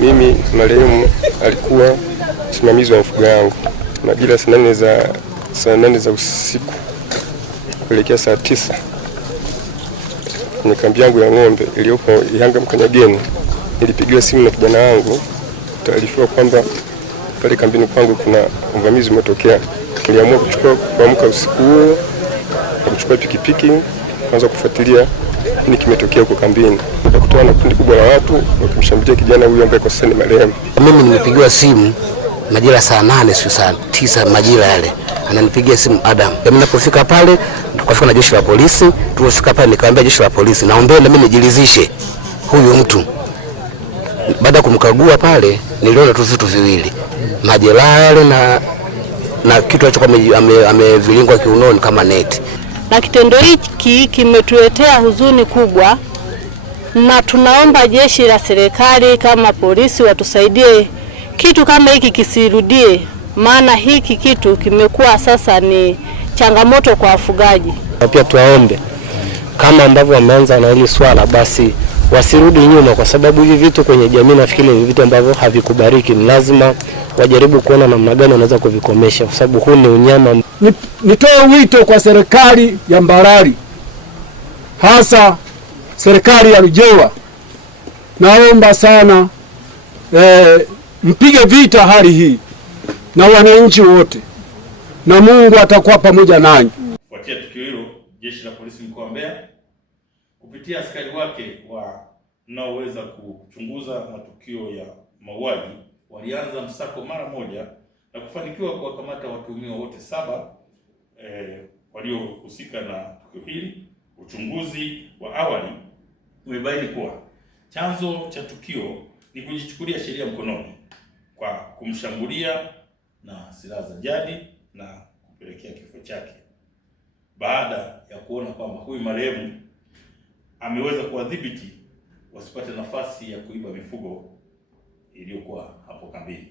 Mimi marehemu alikuwa msimamizi wa mfugo wangu. Majira saa 8 za usiku kuelekea saa 9 kwenye kambi yangu ya ng'ombe iliyopo Ihanga Mkanyageni, nilipigiwa simu na kijana wangu taarifa kwamba pale kambini kwangu kuna uvamizi umetokea. Niliamua kuamka usiku huo na kuchukua pikipiki kwanza kufuatilia nini kimetokea huko kambini. Nikakutana na kundi kubwa la watu wakimshambulia kijana huyu ambaye kwa sasa ni marehemu. Mimi nimepigiwa simu majira saa 8 sio saa 9 majira yale. Ananipigia simu Adam. Mimi ninapofika pale tukafika na jeshi la polisi. Tulifika pale nikamwambia jeshi la polisi, naomba na mimi nijilizishe huyu mtu. Baada ya kumkagua pale niliona tu vitu viwili. Majeraha yale na kitu alichokuwa amevilingwa kiunoni kama neti. Na kitendo hiki kimetuletea huzuni kubwa, na tunaomba jeshi la serikali kama polisi watusaidie kitu kama hiki kisirudie, maana hiki kitu kimekuwa sasa ni changamoto kwa wafugaji. Pia tuwaombe kama ambavyo wameanza na hili swala, basi wasirudi nyuma, kwa sababu hivi vitu kwenye jamii nafikiri ni vitu ambavyo havikubariki. Ni lazima wajaribu kuona namna gani wanaweza kuvikomesha, kwa sababu huu ni unyama. Nitoe wito kwa serikali ya Mbarali, hasa serikali ya Lujewa, naomba sana mpige vita hali hii na wananchi wote, na Mungu atakuwa pamoja nanyi. Kufuatia tukio hilo, jeshi la polisi mkoa wa Mbeya kupitia askari wake wanaoweza kuchunguza matukio ya mauaji walianza msako mara moja na kufanikiwa kuwakamata watuhumiwa wote 7 waliohusika na tukio hili. Uchunguzi wa awali umebaini kuwa chanzo cha tukio ni kujichukulia sheria mkononi kwa kumshambulia na silaha za jadi na kupelekea kifo chake, baada ya kuona kwamba huyu marehemu ameweza kuwadhibiti wasipate nafasi ya kuiba mifugo iliyokuwa hapo kambini.